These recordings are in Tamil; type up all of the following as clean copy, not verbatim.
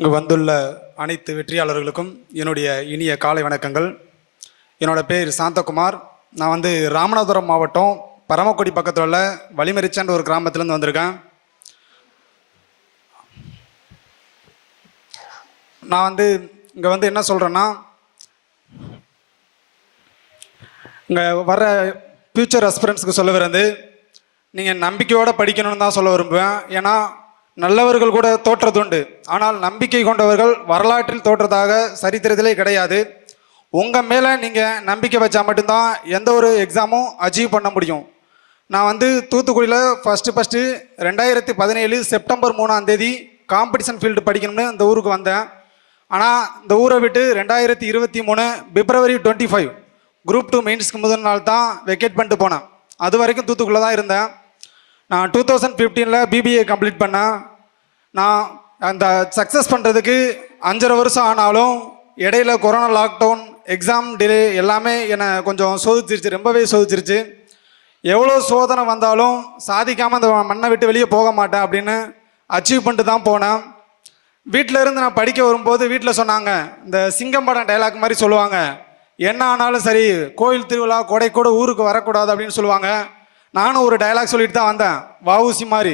இங்கு வந்துள்ள அனைத்து வெற்றியாளர்களுக்கும் என்னுடைய இனிய காலை வணக்கங்கள். என்னோட பேர் சாந்தகுமார். நான் ராமநாதபுரம் மாவட்டம் பரமக்குடி பக்கத்தில் உள்ள வழிமறிச்சன்ற ஒரு கிராமத்துலேருந்து வந்திருக்கேன். நான் இங்கே என்ன சொல்கிறேன்னா, இங்கே வர ஃப்யூச்சர் அஸ்பிரன்ஸ்க்கு சொல்ல விரும்புது, நீங்கள் நம்பிக்கையோடு படிக்கணும்னு தான் சொல்ல விரும்புவேன். ஏன்னா நல்லவர்கள் கூட தோற்றது உண்டு, ஆனால் நம்பிக்கை கொண்டவர்கள் வரலாற்றில் தோற்றதாக சரித்திரத்திலே கிடையாது. உங்கள் மேலே நீங்கள் நம்பிக்கை வச்சா மட்டும்தான் எந்த ஒரு எக்ஸாமும் அச்சீவ் பண்ண முடியும். நான் தூத்துக்குடியில் ஃபஸ்ட்டு 2017 செப்டம்பர் 3 காம்படிஷன் ஃபீல்டு படிக்கணும்னு இந்த ஊருக்கு வந்தேன். ஆனால் இந்த ஊரை விட்டு 2023 பிப்ரவரி 25 குரூப் 2 மெயின்ஸ்க்கு முதல் நாள் தான் வெக்கேட் பண்ணிட்டு போனேன். அது வரைக்கும் தூத்துக்குள்ளே தான் இருந்தேன். நான் 2015 பிபிஏ கம்ப்ளீட் பண்ணேன். நான் அந்த சக்ஸஸ் பண்ணுறதுக்கு 5.5 வருஷம் ஆனாலும் இடையில கொரோனா லாக்டவுன், எக்ஸாம் டிலே எல்லாமே என்னை கொஞ்சம் சோதிச்சிருச்சு, ரொம்பவே சோதிச்சிருச்சு. எவ்வளோ சோதனை வந்தாலும் சாதிக்காமல் அந்த மண்ணை விட்டு வெளியே போக மாட்டேன் அப்படின்னு அச்சீவ் பண்ணிட்டு தான் போனேன். வீட்டில் இருந்து நான் படிக்க வரும்போது வீட்டில் சொன்னாங்க, இந்த சிங்கம் படம் டைலாக் மாதிரி சொல்லுவாங்க, என்ன ஆனாலும் சரி கோயில் திருவிழா கொடை கூட ஊருக்கு வரக்கூடாது அப்படின்னு சொல்லுவாங்க. நானும் ஒரு டைலாக் சொல்லிட்டு தான் வந்தேன். வஉசி மாதிரி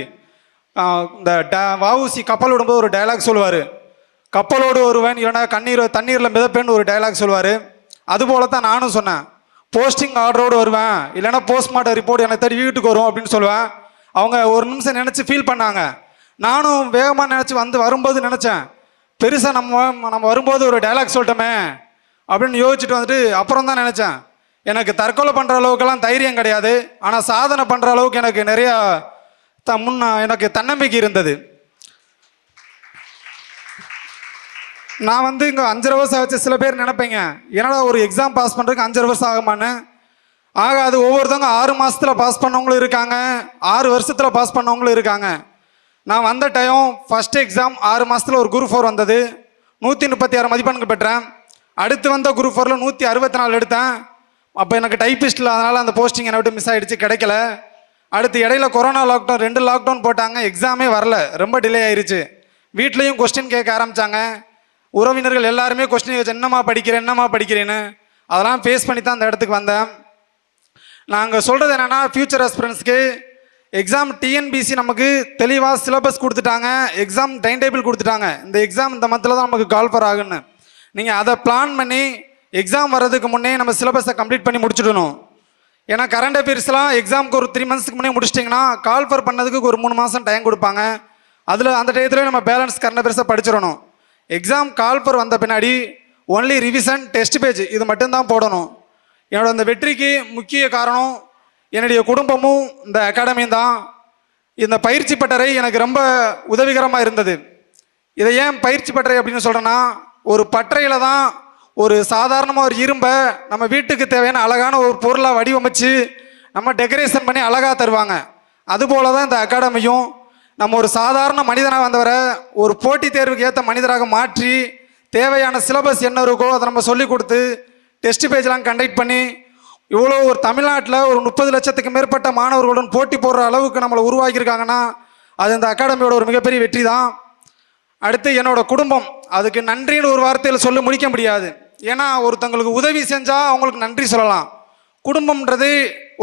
இந்த வஉசி கப்பல் விடும்போது ஒரு டைலாக் சொல்லுவார், கப்பலோடு வருவேன் இல்லைனா தண்ணீரில் மிதப்பேன்னு ஒரு டைலாக் சொல்லுவார். அதுபோல தான் நானும் சொன்னேன், போஸ்டிங் ஆர்டரோடு வருவேன் இல்லைனா போஸ்ட்மார்ட்டம் ரிப்போர்ட் எனக்கு தேடி வீட்டுக்கு வரும் அப்படின்னு சொல்லுவேன். அவங்க ஒரு நிமிஷம் நினச்சி ஃபீல் பண்ணாங்க. நானும் வேகமாக நினச்சி வரும்போது நினச்சேன், பெருசாக நம்ம வரும்போது ஒரு டைலாக் சொல்லிட்டோமே அப்படின்னு யோசிச்சுட்டு அப்புறம் தான் நினச்சேன், எனக்கு தற்கொலை பண்ணுற அளவுக்கெல்லாம் தைரியம் கிடையாது, ஆனால் சாதனை பண்ணுற அளவுக்கு எனக்கு நிறையா எனக்கு தன்னம்பிக்கை இருந்தது. நான் இங்கே 5.5 வருஷம் ஆச்சு. சில பேர் நினைப்பீங்க, என்னடா ஒரு எக்ஸாம் பாஸ் பண்ணுறதுக்கு 5.5 வருஷம் ஆகுமான்னு. ஆகாது. ஒவ்வொருத்தவங்க 6 மாதத்தில் பாஸ் பண்ணவங்களும் இருக்காங்க, 6 வருஷத்தில் பாஸ் பண்ணவங்களும் இருக்காங்க. நான் வந்த டைம் ஃபஸ்ட் எக்ஸாம் 6 மாதத்தில் ஒரு குரூப் 4 வந்தது, 136 மதிப்பெண்கள் பெற்றேன். அடுத்து வந்த குரூப் 4ல் 164 எடுத்தேன். அப்போ எனக்கு டைப்பிஸ்டில், அதனால் அந்த போஸ்டிங் என்னை விட்டு மிஸ் ஆகிடுச்சு, கிடைக்கல. அடுத்து இடையில கொரோனா லாக்டவுன், 2 லாக்டவுன் போட்டாங்க, எக்ஸாமே வரல, ரொம்ப டிலே ஆயிடுச்சு. வீட்லேயும் கொஸ்டின் கேட்க ஆரம்பித்தாங்க. உறவினர்கள் எல்லாருமே கொஸ்டின் வச்சு, என்னம்மா படிக்கிறேன்னு. அதெல்லாம் ஃபேஸ் பண்ணி தான் அந்த இடத்துக்கு வந்தேன். நாங்கள் சொல்கிறது என்னென்னா, ஃப்யூச்சர் அஸ்பிரன்ஸ்க்கு எக்ஸாம் டிஎன்பிசி நமக்கு தெளிவாக சிலபஸ் கொடுத்துட்டாங்க, எக்ஸாம் டைம் டேபிள் கொடுத்துட்டாங்க. இந்த எக்ஸாம் இந்த மந்தில் தான் நமக்கு கால்ஃபர் ஆகுன்னு. நீங்கள் அதை பிளான் பண்ணி எக்ஸாம் வர்றதுக்கு முன்னே நம்ம சிலபஸை கம்ப்ளீட் பண்ணி முடிச்சுடணும். ஏன்னா கரண்ட் அஃபேர்ஸ்லாம் எக்ஸாமுக்கு ஒரு 3 மந்த்ஸ்க்கு முன்னே முடிச்சிட்டிங்கன்னா கால்ஃபர் பண்ணதுக்கு ஒரு 3 மாதம் டைம் கொடுப்பாங்க. அந்த டயத்துலேயே நம்ம பேலன்ஸ் கரண்ட் அஃபேர்ஸை படிச்சிடணும். எக்ஸாம் கால்ஃபர் வந்த பின்னாடி ஒன்லி ரிவிஷன், டெஸ்ட் பேஜ் இது மட்டும்தான் போடணும். என்னோட அந்த வெற்றிக்கு முக்கிய காரணம் என்னுடைய குடும்பமும் இந்த அகாடமியும் தான். இந்த பயிற்சி பட்டறை எனக்கு ரொம்ப உதவிகரமாக இருந்தது. இதை ஏன் பயிற்சி பட்டறை அப்படின்னு சொல்கிறேன்னா, ஒரு பட்டறையில் தான் ஒரு சாதாரணமாக ஒரு இரும்பை நம்ம வீட்டுக்கு தேவையான அழகான ஒரு பொருளாக வடிவமைச்சு நம்ம டெக்கரேஷன் பண்ணி அழகாக தருவாங்க. அதுபோல தான் இந்த அகாடமியும் நம்ம ஒரு சாதாரண மனிதனாக வந்தவரை ஒரு போட்டித் தேர்வுக்கு ஏற்ற மனிதராக மாற்றி தேவையான சிலபஸ் என்ன இருக்கோ அதை நம்ம சொல்லிக் கொடுத்து டெஸ்ட் பேஜ்லாம் கண்டக்ட் பண்ணி இவ்வளோ ஒரு தமிழ்நாட்டில் ஒரு 30 லட்சத்துக்கு மேற்பட்ட மாணவர்களுடன் போட்டி போடுற அளவுக்கு நம்மளை உருவாக்கியிருக்காங்கன்னா அது இந்த அகாடமியோட ஒரு மிகப்பெரிய வெற்றி தான். அடுத்து என்னோட குடும்பம், அதுக்கு நன்றின்னு ஒரு வார்த்தையில் சொல்லி முடிக்க முடியாது. ஏன்னா ஒருத்தங்களுக்கு உதவி செஞ்சால் அவங்களுக்கு நன்றி சொல்லலாம். குடும்பம்ன்றது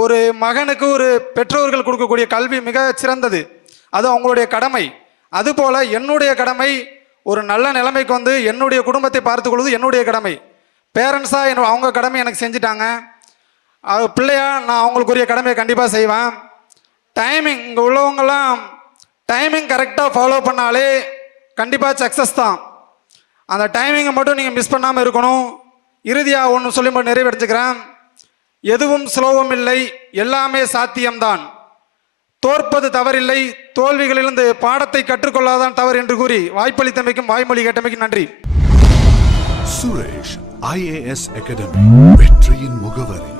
ஒரு மகனுக்கு ஒரு பெற்றோர்கள் கொடுக்கக்கூடிய கல்வி மிக சிறந்தது, அது அவங்களுடைய கடமை. அதுபோல் என்னுடைய கடமை ஒரு நல்ல நிலைமைக்கு என்னுடைய குடும்பத்தை பார்த்துக்கொள்வது என்னுடைய கடமை. பேரண்ட்ஸாக அவங்க கடமை எனக்கு செஞ்சுட்டாங்க. அது பிள்ளையா நான் அவங்களுக்குரிய கடமையை கண்டிப்பாக செய்வேன். டைமிங், இங்கே உள்ளவங்கெல்லாம் டைமிங் கரெக்டாக ஃபாலோ பண்ணாலே கண்டிப்பாக சக்ஸஸ் தான். அந்த டைமிங்கை மட்டும் நீங்கள் மிஸ் பண்ணாமல் இருக்கணும். இறுதியாக ஒன்று சொல்லி நிறைவேற்றிக்கிறேன், எதுவும் சுலபம் இல்லை, எல்லாமே சாத்தியம்தான். தோற்பது தவறில்லை, தோல்விகளிலிருந்து பாடத்தை கற்றுக்கொள்ளாதான் தவறு என்று கூறி வாய்ப்பளித்தமைக்கும் வாய்மொழி கேட்டமைக்கும் நன்றி. சுரேஷ் IAS அகாடமி, வெற்றியின் முகவரி.